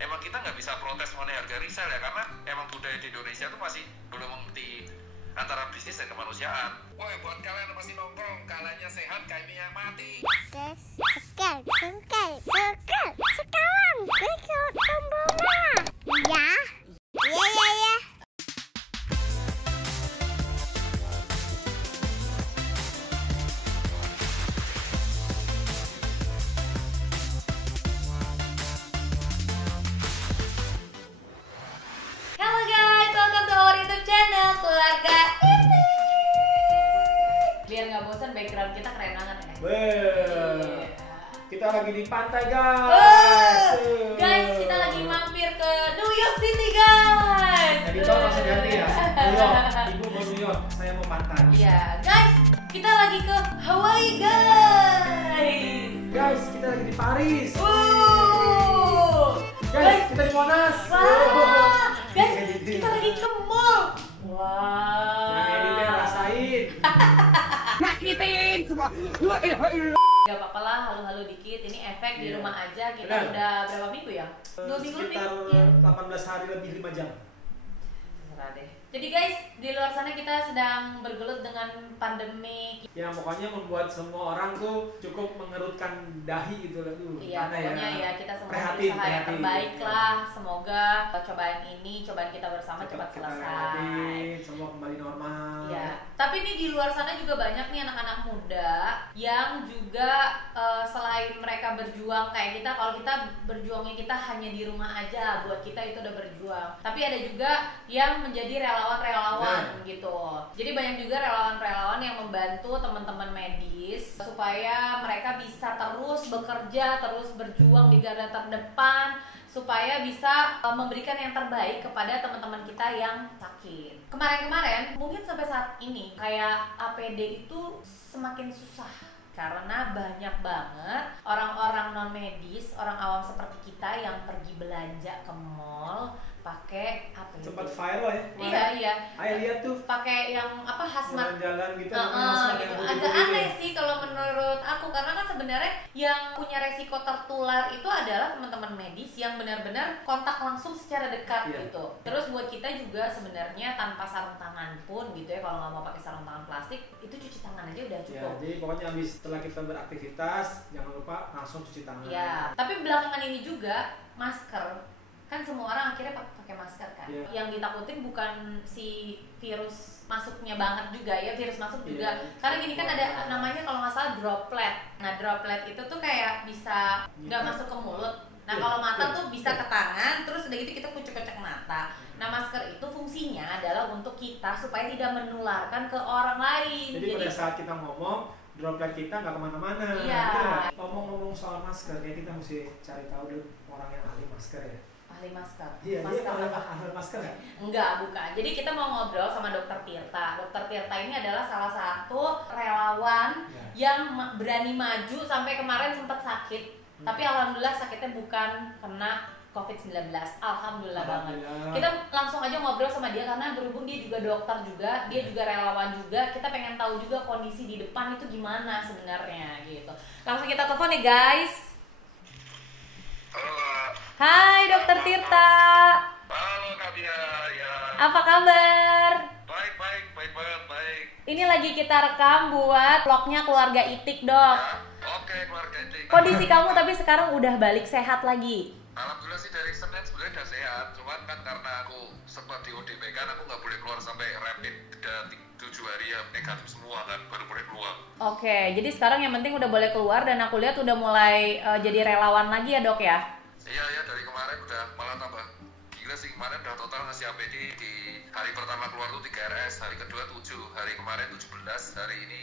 emang kita nggak bisa protes mengenai harga resell ya, karena emang budaya di Indonesia tuh masih belum mengerti antara bisnis dan kemanusiaan. Woi, buat kalian yang masih nongkrong, kaliannya sehat kayak mie yang mati. Sekarang ikut tombol merah. Ya. Ya. Halo guys, welcome to our YouTube channel Keluarga Itik. Biar nggak bosan, background kita keren banget ya. Weh, kita lagi di pantai guys. Guys, kita lagi mampir ke New York City guys. Editor masih ganti ya. New York, ibu mau New York, saya mau pantai. Iya, guys, kita lagi ke Hawaii guys. Guys, kita lagi di Paris. Guys, kita di Monas. wah, guys, kita lagi ke mall. Wow. Yang editnya rasain. Gak apa-apa lah, halu-halu dikit. Ini efek di Iya. rumah aja. Kita Benar. udah berapa minggu ya? 2 minggu lebih. Sekitar Iya. 18 hari lebih 5 jam. Terserah deh. Jadi guys, di luar sana kita sedang bergelut dengan pandemi. Yang pokoknya membuat semua orang tuh cukup mengerutkan dahi gitu lah tuh. Iya, Mana pokoknya ya kita semua Prihatin, berusaha yang prihatin. terbaik Iya. lah. Semoga cobaan kita bersama cepat kita selesai. lewatin, semua kembali normal. Iya. Tapi nih di luar sana juga banyak nih anak-anak muda yang juga selain mereka berjuang kayak kita, kalau kita berjuangnya kita hanya di rumah aja, buat kita itu udah berjuang. Tapi ada juga yang menjadi relawan-relawan gitu. Jadi banyak juga relawan-relawan yang membantu teman-teman medis supaya mereka bisa terus bekerja, terus berjuang di garda terdepan supaya bisa memberikan yang terbaik kepada teman-teman kita yang sakit. Kemarin-kemarin, mungkin sampai saat ini kayak APD itu semakin susah karena banyak banget orang-orang non medis, orang awam seperti kita yang pergi belanja ke mall pakai APD. Sempat viral ya. Iya. Ayo lihat tuh. Pakai yang apa hazmat. Jalan-jalan gitu. Gitu. Agak aneh sih kalau menurut aku, karena kan sebenarnya yang punya resiko tertular itu adalah teman-teman medis yang benar-benar kontak langsung secara dekat Iya. gitu. Terus buat kita juga sebenarnya tanpa sarung tangan pun gitu ya, kalau nggak mau pakai sarung tangan plastik itu cuci tangan aja udah Ya, cukup. jadi pokoknya habis setelah kita beraktivitas jangan lupa langsung cuci tangan. Ya, tapi belakangan ini juga masker, kan semua orang akhirnya pakai masker kan. Iya. Yang ditakutin bukan si virus masuknya banget juga ya, virus masuk juga. Iya. Karena gini kan ada namanya kalau nggak salah droplet. Nah droplet itu tuh kayak bisa nggak masuk ke mulut. Nah Iya. kalau mata Iya. tuh bisa ke tangan, terus udah gitu kita kucek-kucek mata. Nah masker itu fungsinya adalah untuk kita supaya tidak menularkan ke orang lain. Jadi pada saat kita ngomong, droplet kita nggak kemana-mana. Iya. Bener nggak? Ngomong-ngomong soal masker, kayak kita mesti cari tahu dulu orang yang ahli masker ya. ahli masker. Iya, dia Masker orang apa? ahli masker ya. Enggak, bukan. Jadi kita mau ngobrol sama Dokter Tirta. Dokter Tirta ini adalah salah satu relawan yang berani maju sampai kemarin sempat sakit. Tapi alhamdulillah sakitnya bukan kena COVID-19. Alhamdulillah banget. Kita langsung aja ngobrol sama dia karena berhubung dia juga dokter juga, dia juga relawan juga. Kita pengen tahu juga kondisi di depan itu gimana sebenarnya gitu. Langsung kita telepon nih guys. Halo Kak. Hai Dokter Tirta. Halo Kak Bia. Ya. Apa kabar? Baik banget, baik. Ini lagi kita rekam buat vlognya Keluarga Itik, Dok. Ya. Oke, keluarga Itik. Kondisi kamu tapi sekarang udah balik sehat lagi. Alhamdulillah sih dari Senin sebenarnya udah sehat. Cuman kan karena aku sempat di ODP kan aku nggak boleh keluar sampai rapid udah 7 hari ya negatif semua kan, baru boleh keluar. Oke, jadi sekarang yang penting udah boleh keluar dan aku lihat udah mulai jadi relawan lagi ya, Dok ya. Iya, dari kemarin udah malah tambah gila sih. Kemarin udah total ngasih APD di hari pertama keluar tuh 3 RS, hari kedua 7, hari kemarin 17, hari ini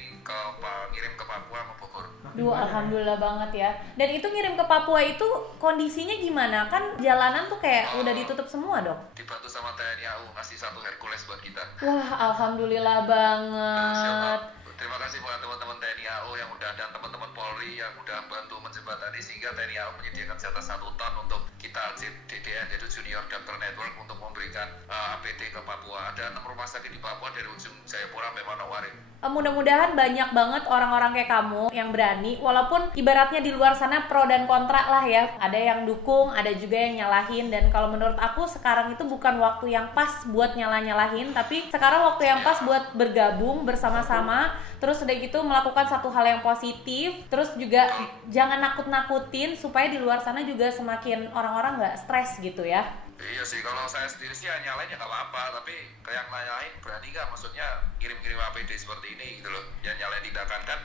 ngirim ke Papua sama Bogor. Duh, alhamdulillah banget ya. Dan itu ngirim ke Papua itu kondisinya gimana? Kan jalanan tuh kayak udah ditutup semua, Dok. Dibantu sama TNI AU ngasih 1 Hercules buat kita. Wah, alhamdulillah banget. Terima kasih buat teman-teman TNI AU yang udah dan teman-teman Polri yang udah bantu menjembatani sehingga TNI AU menyediakan jatah 1 ton untuk kita DDN, yaitu Junior Doctor Network, untuk memberikan APD ke Papua. Ada 6 rumah sakit di Papua dari ujung Jayapura sampai Manokwari. Mudah-mudahan banyak banget orang-orang kayak kamu yang berani, walaupun ibaratnya di luar sana pro dan kontra lah ya. Ada yang dukung, ada juga yang nyalahin. Dan kalau menurut aku sekarang itu bukan waktu yang pas buat nyalahin, tapi sekarang waktu yang pas buat bergabung bersama-sama. Terus udah gitu melakukan satu hal yang positif. Terus juga jangan nakut-nakutin supaya di luar sana juga semakin orang-orang nggak stres gitu ya. Iya sih, kalau saya sendiri sih ya nyalain ya gak apa-apa, tapi kayak nyalain berani gak? Maksudnya kirim-kirim APD seperti ini gitu loh, yang nyalain tindakan kan.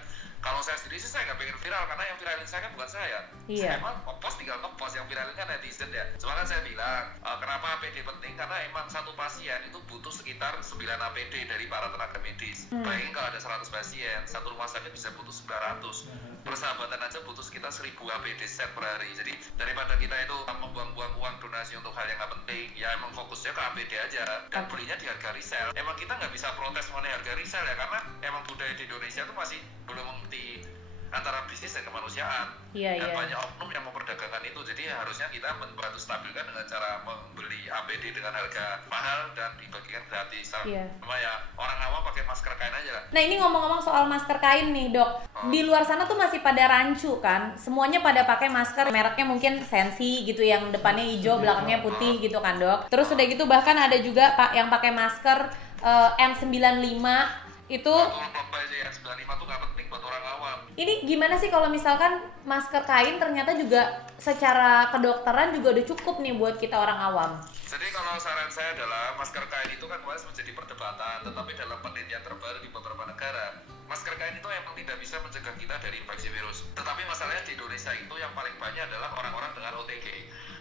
Kalau saya sendiri sih saya gak pengen viral, karena yang viralin saya kan bukan saya. Iya. Saya emang ngepost tinggal ngepost, yang viralin kan netizen ya. Cuma kan saya bilang, kenapa APD penting? Karena emang satu pasien itu butuh sekitar 9 APD dari para tenaga medis. Bayangin kalau ada 100 pasien, satu rumah sakit bisa butuh 900. Persahabatan aja butuh sekitar 1000 APD set per hari. Jadi daripada kita itu membuang-buang uang donasi untuk hal yang nggak penting, ya emang fokusnya ke APD aja dan belinya di harga resell. Emang kita nggak bisa protes mengenai harga resell ya, karena emang budaya di Indonesia itu masih belum mengerti antara bisnis dan kemanusiaan. Dan banyak oknum yang memperdagangkan itu. Jadi harusnya kita membantu stabilkan dengan cara membeli APD dengan harga mahal dan dibagikan gratis. Cuma ya orang awam pakai masker kain aja lah. Nah ini ngomong-ngomong soal masker kain nih dok, di luar sana tuh masih pada rancu kan, semuanya pada pakai masker mereknya mungkin Sensi gitu, yang depannya hijau belakangnya putih gitu kan dok. Terus udah gitu bahkan ada juga pak yang pakai masker N95 itu. N95 tuh nggak penting buat orang awam. Ini gimana sih kalau misalkan masker kain ternyata juga secara kedokteran juga udah cukup nih buat kita orang awam? Jadi kalau saran saya adalah masker kain itu kan masih menjadi perdebatan, tetapi dalam penelitian terbaru di beberapa negara, masker kain itu emang tidak bisa mencegah kita dari infeksi virus. Tetapi masalahnya di Indonesia itu yang paling banyak adalah orang-orang dengan OTG,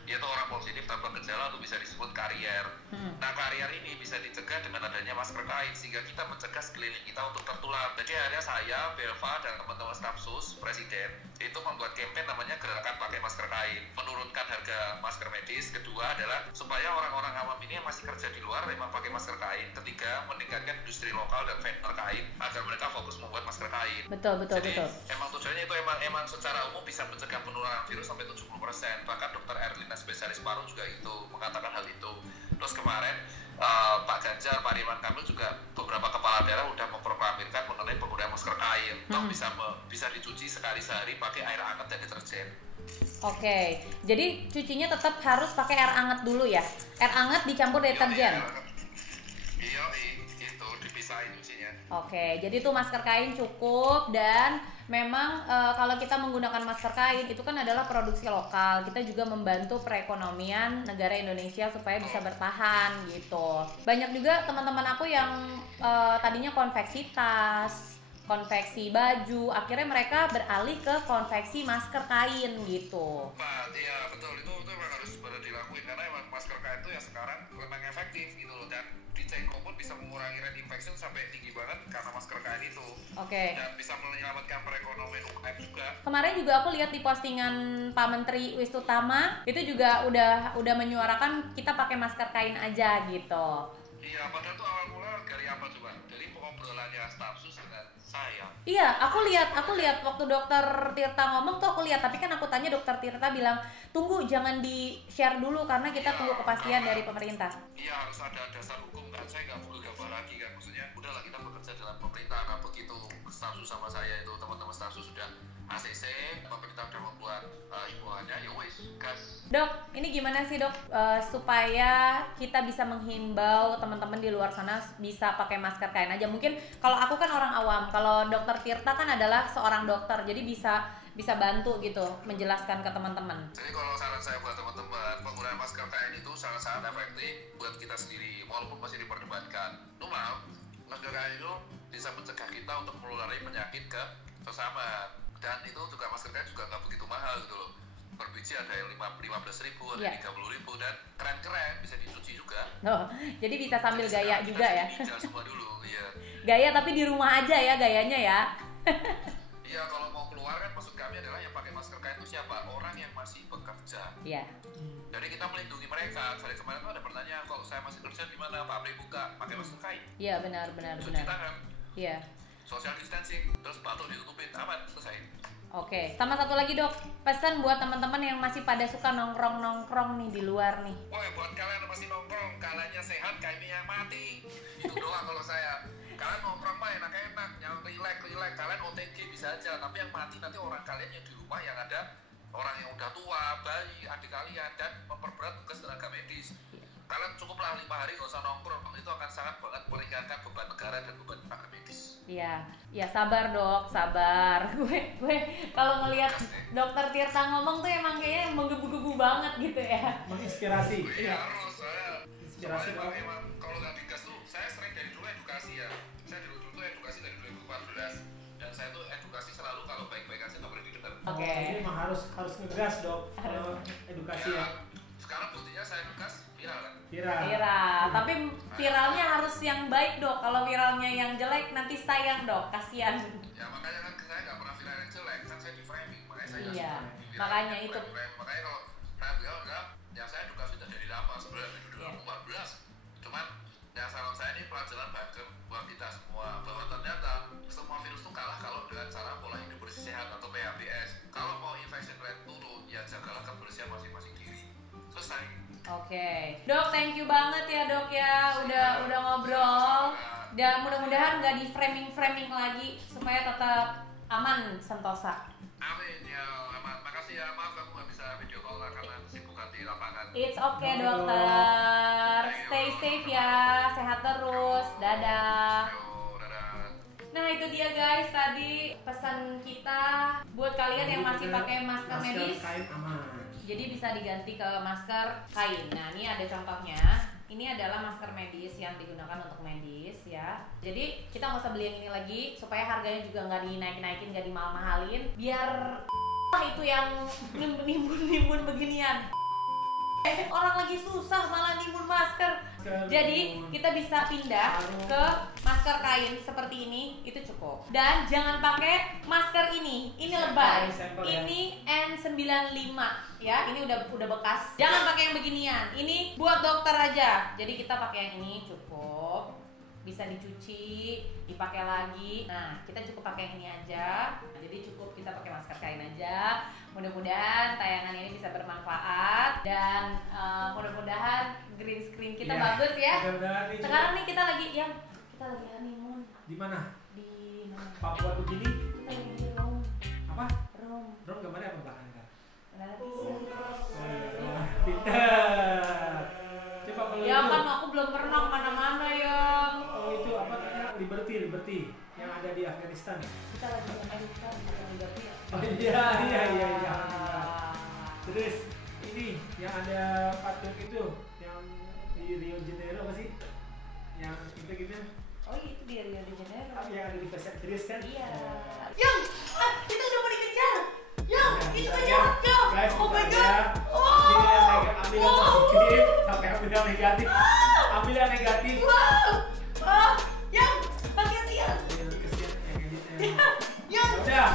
yaitu orang positif tanpa gejala atau bisa disebut karier. Nah karier ini bisa dicegah dengan adanya masker kain, sehingga kita mencegah sekeliling kita untuk tertular. Jadi akhirnya saya, Belva, dan teman-teman staf sus, Presiden, itu membuat campaign namanya Gerakan Pakai Masker Kain, menurunkan harga masker medis. Kedua adalah supaya orang-orang awam ini yang masih kerja di luar memang pakai masker kain. Ketiga, meningkatkan industri lokal dan vendor kain agar mereka fokus membuat masker kain. Jadi, emang tujuannya itu emang secara umum bisa mencegah penularan virus sampai 70%. Bahkan Dr. Erlina, spesialis paru juga itu mengatakan hal itu. Terus kemarin Pak Ganjar, Pak Ridwan Kamil juga beberapa kepala daerah udah memproklamirkan mengenai penggunaan masker kain. Toh bisa dicuci sekali sehari pakai air hangat dan deterjen. Oke, jadi cucinya tetap harus pakai air hangat dulu ya? Air hangat dicampur deterjen? Iya, itu dipisahin cucinya. Oke, jadi tuh masker kain cukup. Dan memang kalau kita menggunakan masker kain itu kan adalah produksi lokal. Kita juga membantu perekonomian negara Indonesia supaya bisa bertahan gitu. Banyak juga teman-teman aku yang tadinya konveksi tas, konveksi baju, akhirnya mereka beralih ke konveksi masker kain gitu. Iya betul, itu memang harus benar dilakuin, karena emang masker kain itu ya sekarang memang efektif gitu loh, dan di Ceko pun bisa mengurangi rate infection sampai tinggi banget karena masker kain itu. Dan bisa menyelamatkan perekonomian UMKM juga. Kemarin juga aku lihat di postingan Pak Menteri Wistutama itu juga udah menyuarakan kita pakai masker kain aja gitu. Iya, padahal tuh awal mula dari apa coba? Dari pengobrolannya staf sus dengan saya. Iya, aku lihat waktu dokter Tirta ngomong tuh aku lihat, tapi kan aku tanya dokter Tirta bilang tunggu jangan di-share dulu karena kita tunggu kepastian dari pemerintah. Iya, harus ada dasar hukum kan. Saya nggak perlu gambar lagi kan, maksudnya udahlah kita bekerja dalam pemerintah. Nah begitu staf sus sama saya itu teman-teman staf sus sudah ACC, pemerintah sudah membuat himbauannya, ya wes gas. Dok, ini gimana sih dok supaya kita bisa menghimbau teman-teman di luar sana bisa pakai masker kain aja? Mungkin kalau aku kan orang awam, kalau dokter Tirta kan adalah seorang dokter, jadi bisa bantu gitu menjelaskan ke teman-teman. Jadi kalau saran saya buat teman-teman, penggunaan masker kain itu sangat-sangat efektif buat kita sendiri, walaupun masih diperdebatkan. Maaf, masker kain itu bisa mencegah kita untuk menulari penyakit ke sesama. Dan itu juga masker kain juga nggak begitu mahal gitu loh. Per biji ada yang 15.000, ada 30.000, dan keren-keren, bisa dicuci juga. Jadi bisa sambil gaya juga ya? Semua dulu, iya. Gaya tapi di rumah aja ya gayanya ya? Iya, kalau mau keluar kan maksud kami adalah yang pakai masker kain itu siapa? Orang yang masih bekerja. Iya. Jadi kita melindungi mereka. Dari kemarin tuh ada pertanyaan, kalau saya masih kerja di mana pabrik buka, pakai masker kain. Iya, benar. Cuci tangan. Iya. Social distancing, terus batuk ditutupin, aman, selesai. Oke, sama satu lagi dok, pesan buat teman-teman yang masih pada suka nongkrong nih di luar nih. Woi, buat kalian yang masih nongkrong, kaliannya sehat, kayaknya yang mati. Itu doang kalau saya. Kalian nongkrong mah enak-enak, yang relax. Kalian OTG bisa aja, tapi yang mati nanti orang kalian yang di rumah yang ada orang yang udah tua, bayi, adik kalian, dan memperberat tugas tenaga medis. Kalian cukuplah 5 hari gak usah nongkrong, itu akan sangat banget meringankan beban negara dan beban tenaga medis. Iya, ya sabar dok, sabar. Gue kalau ngelihat dokter Tirta ngomong tuh emang kayaknya menggebu-gebu banget gitu ya. Menginspirasi. Iya harus, saya Inspirasi soalnya dong. emang kalau nggak digas tuh, saya sering dari dulu edukasi ya. Saya dulu tuh edukasi dari 2014, dan saya tuh edukasi selalu kalau baik-baik aja nggak boleh didengar. Oke. Jadi emang harus ngegas dok kalau edukasi ya. Sekarang buktinya saya tugas viral kan. Viral, tapi viralnya harus yang baik dok. Kalau viralnya yang jelek nanti sayang dok, kasihan. Ya makanya kan saya nggak pernah viral yang jelek, kan saya di framing, makanya saya nggak Iya, suka di viral. makanya itu. Makanya kalau saya bilang enggak, yang saya edukasi sudah dari lama sebenarnya dari 2014. Cuman yang saran saya ini pelajaran bagus buat kita semua, bahwa ternyata semua virus itu kalah kalau dengan cara pola hidup bersih sehat atau PHBS. Kalau mau infection rate turun, ya jagalah kebersihan masing-masing diri. Selesai. Oke, dok, thank you banget ya dok ya, udah ngobrol. Dan mudah-mudahan nggak di framing lagi supaya tetap aman Sentosa. Amin ya, aman. Makasih ya, maaf aku nggak bisa video call karena kesibukan di lapangan. It's okay dokter, stay safe ya, sehat terus, dadah. Yo, dadah. Nah itu dia guys, tadi pesan kita buat kalian yang masih pakai masker medis. Kain aman. Jadi bisa diganti ke masker kain. Nah ini ada contohnya. Ini adalah masker medis yang digunakan untuk medis ya. Jadi kita nggak usah beli yang ini lagi supaya harganya juga nggak dinaikin, nggak dimahal-mahalin. Biar itu yang nimbun beginian. Orang lagi susah malah nimbun masker. Jadi kita bisa pindah ke masker kain seperti ini, itu cukup. Dan jangan pakai masker ini lebay. Ini N95 ya, ini udah bekas. Jangan pakai yang beginian. Ini buat dokter aja. Jadi kita pakai yang ini cukup. Bisa dicuci, dipakai lagi. Nah, kita cukup pakai yang ini aja. Nah, jadi cukup kita pakai masker kain aja. Mudah-mudahan tayangan ini bisa bermanfaat dan mudah-mudahan green screen kita bagus ya. Sekarang nih kita lagi honeymoon. Di mana? Di mana? Papua begini. Kita lagi di Rome. Apa? Rome. Rome gambarnya apa belakangnya? Nggak bisa. Pintar. Coba kalau Ya itu. kan aku belum pernah kemana-mana yang. Oh itu apa namanya? Liberty yang ada di Afghanistan. Kita lagi di Amerika, bukan di Liberty ya. Oh iya. Terus ini yang ada patung itu yang di Rio de Janeiro apa sih? Yang itu gitu. Oh itu di Rio de Janeiro. Yang ada di Fast and Furious kan? Iya. Yang, kita udah mau dikejar. Yang, Nah, itu misalnya, penjahatnya. guys, Oh my misalnya, god. ambil yang positif sampai ambil yang negatif. Ambil yang negatif. Yang, hati-hati ya. Kesian yang editnya. Yang. Udah,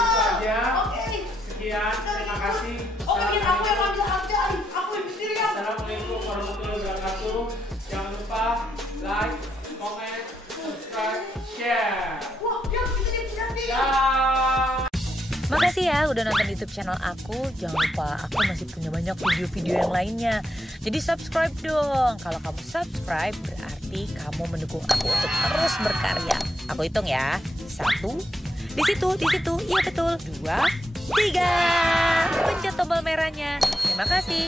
itu aja. Oke. Sekian, terima kasih. Oh, bikin aku yang ambil aja. Aku yang sendiri ya. Assalamualaikum warahmatullahi wabarakatuh. Jangan lupa like, comment, subscribe, share. Wah, yang kita dipecatin. Dah. Makasih ya udah nonton YouTube channel aku. Jangan lupa aku masih punya banyak video-video yang lainnya. Jadi subscribe dong. Kalau kamu subscribe berarti kamu mendukung aku untuk terus berkarya. Aku hitung ya. 1, di situ, iya betul. 2, 3. Pencet tombol merahnya. Terima kasih.